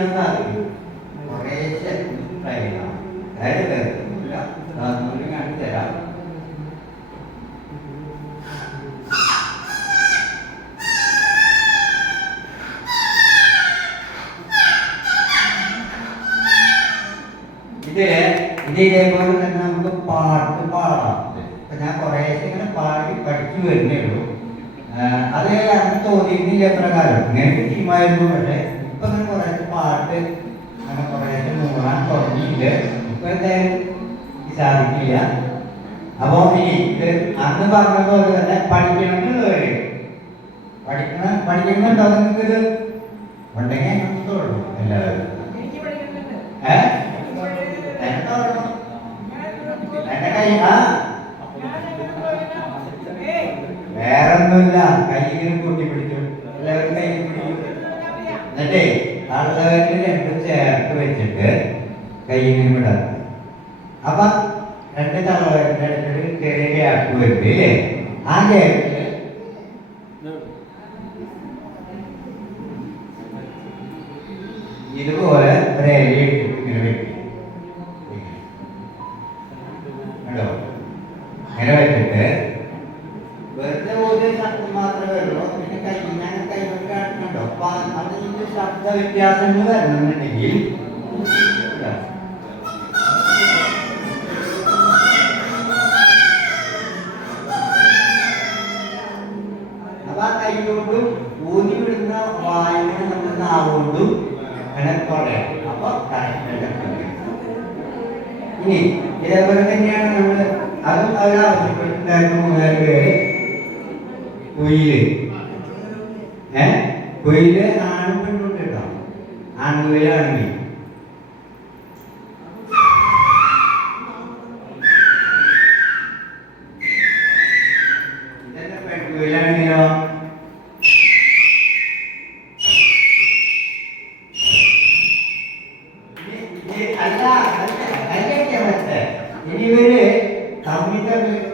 ചെയ്യാൻ സാധിക്കും. കുറേശ്ശെ ട്രൈ ചെയ്യണം. അതായത് വേറൊന്നുമില്ല, കാണിച്ചു തരാം. ഇതേപോലെ തന്നെ നമുക്ക് പാട്ട് പാടാം. ഇപ്പൊ ഞാൻ കുറേശ്ശെ ഇങ്ങനെ പാടി പഠിച്ചു വരുന്നേ ഉള്ളൂ. അത് അന്ന് തോന്നിയിരുന്നില്ല പ്രകാരം ഇങ്ങനെ കിട്ടിയുമായിരുന്നു. പക്ഷെ ഇപ്പൊ അങ്ങനെ കുറേശ്ശെ പാട്ട് അങ്ങനെ കുറേശ്ശെ മൂടാൻ തുടങ്ങിയില്ല. ഇപ്പൊ എന്തായാലും സാധിക്കില്ല. അപ്പൊ ഇനി ഇത് അന്ന് പറഞ്ഞ പോലെ തന്നെ പഠിക്കണമെന്നുള്ളവര് പഠിക്കുന്നുണ്ടോ? നിങ്ങൾക്ക് ഇത് ഉണ്ടെങ്കിൽ ഉള്ളൂ എല്ലാവരും. വേറൊന്നുമില്ല, കയ്യിലും കൂട്ടി പിടിച്ചു. എല്ലാവരും കയ്യിൽ പിടിച്ചു. എന്നിട്ടേ തള്ളവരിൽ രണ്ടും ചേർത്ത് വെച്ചിട്ട് കയ്യിലും വിടാം. അപ്പൊ രണ്ട് തള്ളവരിന്റെ അടുത്തൊരു ചെറിയ ഗ്യാപ്പ് വരുന്നത് ഇല്ലേ? ആ ഗ്യാപ്പില് ഇതുപോലെ ഒരു ഇല ഇട്ടിട്ട് ഇങ്ങനെ വെക്കും. കേട്ടോ? ഇങ്ങനെ വെച്ചിട്ട് വെറുതെ ഒരു ശബ്ദം മാത്രമേ വരുള്ളൂ. പിന്നെ ഞാൻ കൈകൊണ്ട് കാട്ടുന്നുണ്ടോ? അപ്പൊ അതിന്റെ ശബ്ദ വ്യത്യാസങ്ങൾ വരണമെന്നുണ്ടെങ്കിൽ അപ്പൊ ആ കൈകൊണ്ടും ഊതി വിടുന്ന വായുവിനെ നമ്മൾ നാവുകൊണ്ടും പറയാം. അപ്പൊ ഇനി ഇതേപോലെ തന്നെയാണ് നമ്മൾ അതും അവരാവശ്യപ്പെട്ടിട്ടുണ്ടായിരുന്നു. 3 പേര് കുയില് കുയില് ആണും പെണ്ണും കേട്ടോ. ആൺകുയിലാണെങ്കിൽ ഇതന്നെ പെൺകുയിലാണെങ്കിലോ ഇനി ഇവര് തമ്മിൽ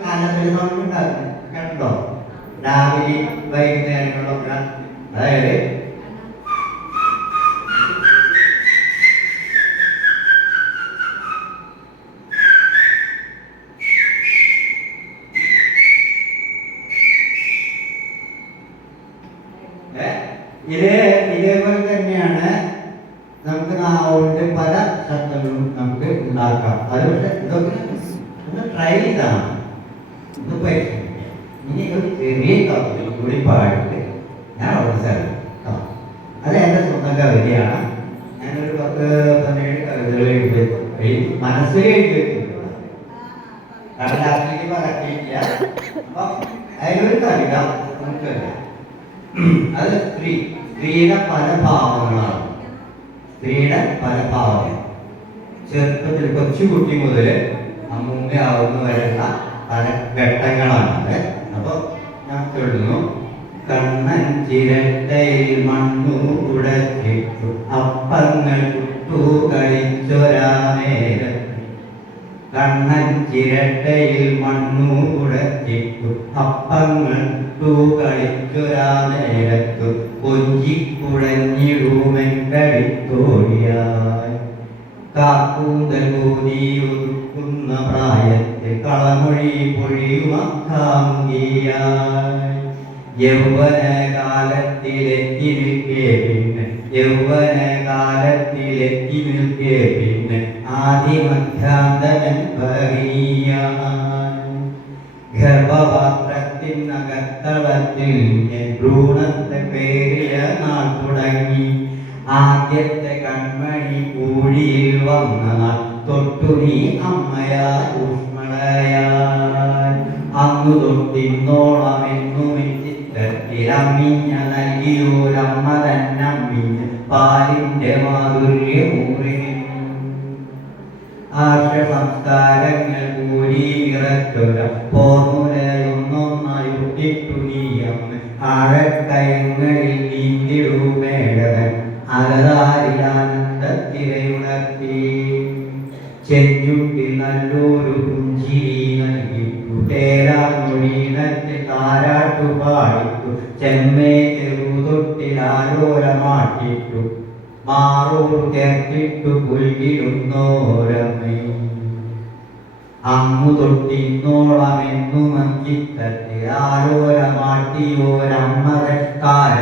കാലപരിപാടിണ്ടാകും കേട്ടോ. രാവിലെ വൈകുന്നേരങ്ങളൊക്കെ അതായത് ഇതേപോലെ തന്നെയാണ് നമുക്ക് നാവുകൊണ്ട് പല ശബ്ദങ്ങളും നമുക്ക് ഉണ്ടാക്കാം. അത് പക്ഷെ ഇതൊക്കെ ഒന്ന് ട്രൈ ചെയ്താണ്. ഇനി ഒരു ചെറിയ കവിതയും കൂടി പാടിട്ട് ഞാൻ അവസാനം. അത് എൻ്റെ സ്വന്തം കവിതയാണ്. ഞാനൊരു 10-12 കവിതകൾ എഴുതി മനസ്സിൽ എഴുതി വെച്ചിട്ടുണ്ട്. കടലാസിലേക്ക് പകർത്തിയില്ല. അപ്പൊ അതിലൊരു കവിത നമുക്കറിയാം. അത് സ്ത്രീയുടെ പല ഭാവങ്ങളാണ്. സ്ത്രീയുടെ പല ഭാവങ്ങൾ ചെറുപ്പത്തിൽ കൊച്ചുകുട്ടി മുതൽ അമ്മൂമ്മയാവുന്ന വരെയുള്ള പല ഘട്ടങ്ങളാണ്. അപ്പൊ ഞാൻ ചൊല്ലുന്നു. കണ്ണൻ ചിരട്ടയിൽ മണ്ണു ഉടച്ചിട്ടു അപ്പങ്ങൾ ചുട്ടു കളിച്ചൊരാ നേരത്ത്. കണ്ണൻ ചിരട്ടയിൽ മണ്ണു ഉടച്ചിട്ടു അപ്പങ്ങൾ ചുട്ടു കളിച്ചൊരാ നേരത്തു കൊഞ്ചിക്കുടഞ്ഞിടുമെൻ കളിത്തോടിയായി. കാക്കൂന്തൽ കൂതിയൊതുക്കുന്ന പ്രായത്തിൽ കളമൊഴി പൊഴിയുമക്കാമുകിയായി. യൗവനകാലത്തിലെത്തി നിൽക്കേ പിന്നെ ആദിമധ്യാന്തമൻ ഭഗീയായി. ഗർഭപാത്രത്തിനകത്തളത്തിൽ ഭ്രൂണത്തെ പേരില നാൾ തുടങ്ങി. ആദ്യത്തെ കൺമണി കൂഴിയിൽ വന്ന നാൾ തൊട്ടു നീ അമ്മയാ ഊഷ്മളയാൽ. അന്നു തൊട്ടിന്നോളമെന്നും ചിത്രത്തിലമ്മിഞ്ഞ നൽകിയോരമ്മ തന്നമ്മിഞ്ഞ പാലിന്റെ മാധുര്യമൂറിന്. ആർഷ സംസ്കാരങ്ങൾ കൂടി നിറച്ചൊര പോർമുലയൊന്നൊന്നായുട്ടിട്ടു നീയമ്മ. ആഴക്കയങ്ങളിൽ നീന്തിടുമേടവൻ അകതാരിലാനന്ദത്തിരയുണർത്തി. ചെഞ്ചുട്ടിൽ നല്ലൊരു പുഞ്ചിരി നൽകിട്ടു തേരാമൊഴീനത്തിൽ താരാട്ടു പാടിട്ടു. ചെമ്മേ ചെറുതൊട്ടിലാലോലമാട്ടിട്ടു മാറോട് ചേർത്തിട്ടു പുൽകിടുന്നോരമ്മേ അങ്ങു തൊട്ടിന്നോളമെന്നു മഞ്ചിത്തത്തെ ആരോരമാട്ടിയോരമ്മതക്കാര